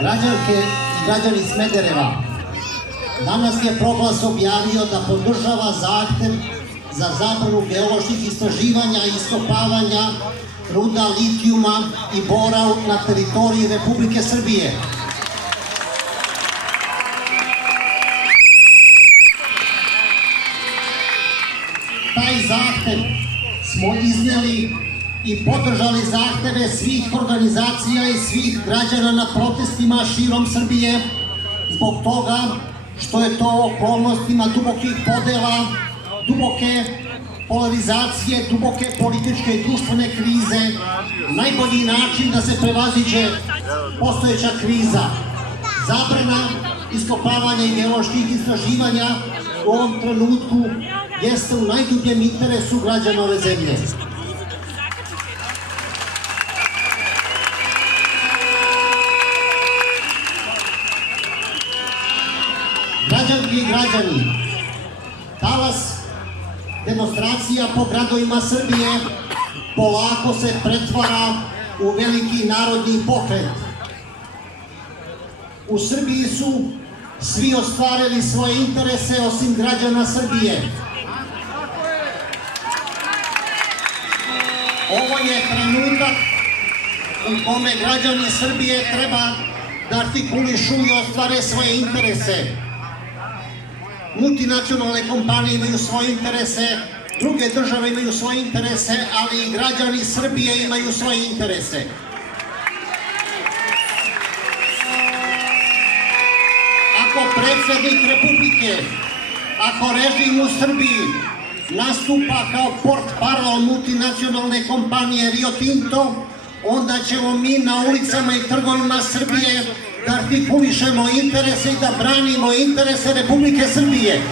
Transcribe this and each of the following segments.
Građanke i građani Smedereva, danas je Proglas objavio da podržava zahtev za zabranu geoloških istraživanja i iskopavanja ruda litijuma i bora na teritoriji Republike Srbije. Taj zahtev smo izneli i podržali zahteve svih organizacija i svih građana na protestima širom Srbije zbog toga što je to okolnostima dubokih podela, duboke polarizacije, duboke političke i društvene krize najbolji način da se prevaziđe postojeća kriza. Zabrana iskopavanja i geoloških istraživanja u ovom trenutku jeste u najdubljem interesu građana ove zemlje. Građanki i građani, talas demonstracija po gradovima Srbije polako se pretvara u veliki narodni pokret. U Srbiji su svi ostvarili svoje interese osim građana Srbije. Ovo je trenutak u kome građani Srbije treba da artikulišu i ostvare svoje interese. Multinacionalne kompanije imaju svoje interese, druge države imaju svoje interese, ali i građani Srbije imaju svoje interese. Ako predsjednik Republike, ako režim u Srbiji nastupa kao portparol multinacionalne kompanije Rio Tinto, onda ćemo mi na ulicama i trgovima Srbije da artikulišemo interese i da branimo interese Republike Srbije.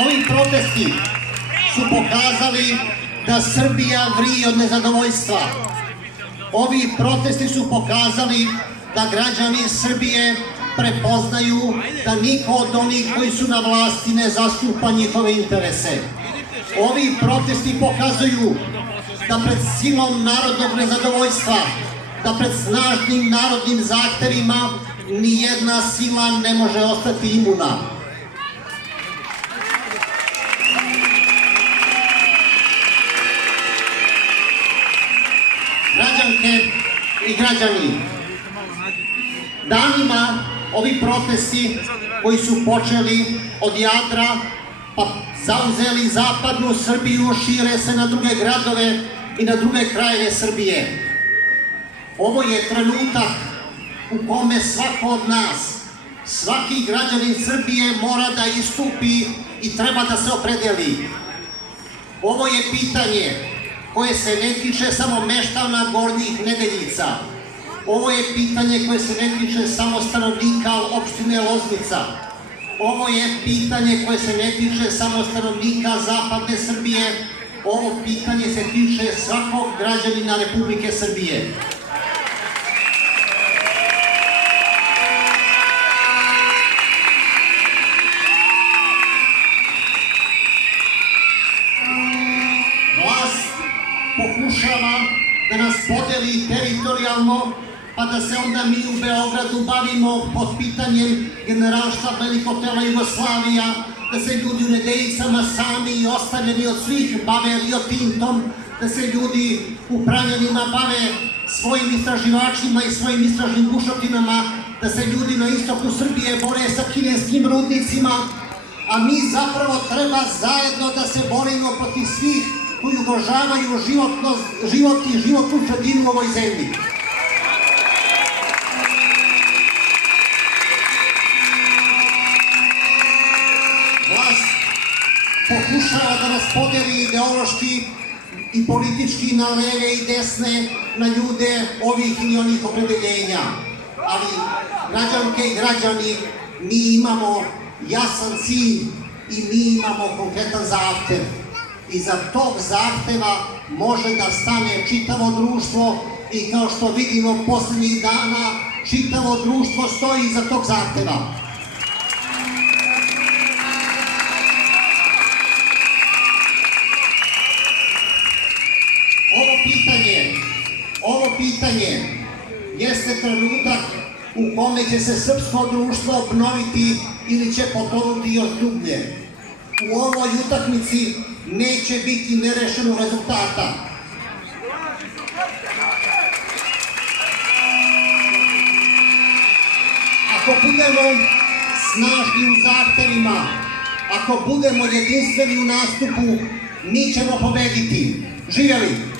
Ovi protesti su pokazali da Srbija vrije od nezadovoljstva. Ovi protesti su pokazali da građani Srbije prepoznaju da niko od onih koji su na vlasti ne zastupa njihove interese. Ovi protesti pokazuju da pred silom narodnog nezadovoljstva, da pred snažnim narodnim zahtevima ni jedna sila ne može ostati imuna. Građanke i građani, danima ovi protesti koji su počeli od Jadra pa zauzeli zapadnu Srbiju, šire se na druge gradove i na druge krajeve Srbije. Ovo je trenutak u kome svako od nas, svaki građanin Srbije mora da istupi i treba da se opredeli. Ovo je pitanje koje se ne tiče samo meštana Gornjih Nedeljica. Ovo je pitanje koje se ne tiče samo stanovnika opštine Loznica. Ovo je pitanje koje se ne tiče samo stanovnika zapadne Srbije. Ovo pitanje se tiče svakog građanina Republike Srbije. Vlast pokušava da nas podeli teritorijalno, pa da se onda mi u Beogradu bavimo pod pitanjem Generalštaba ili hotela Jugoslavija, da se ljudi u Nedeljicama sami i ostavljeni od svih bave Rio Tintom, da se ljudi u Pranjanima bave svojim istraživačima i svojim istražnim bušotinama, da se ljudi na istoku Srbije bore sa kineskim rudnicima, a mi zapravo treba zajedno da se borimo protiv svih koji ugrožavaju život i životnu sredinu u ovoj zemlji. Pokušava da nas podeli ideološki i politički na leve i desne, na ljude ovih ili onih opredeljenja. Ali, građanke i građani, mi imamo jasan cilj i mi imamo konkretan zahtev. Iza tog zahteva može da stane čitavo društvo i kao što vidimo poslednjih dana, čitavo društvo stoji iza tog zahteva. pitanje jeste trenutak u kome će se srpsko društvo obnoviti ili će potonuti još dublje. U ovoj utakmici neće biti nerešenog rezultata. Ako budemo snažni u zahtevima, ako budemo jedinstveni u nastupu, mi ćemo pobediti. Živjeli!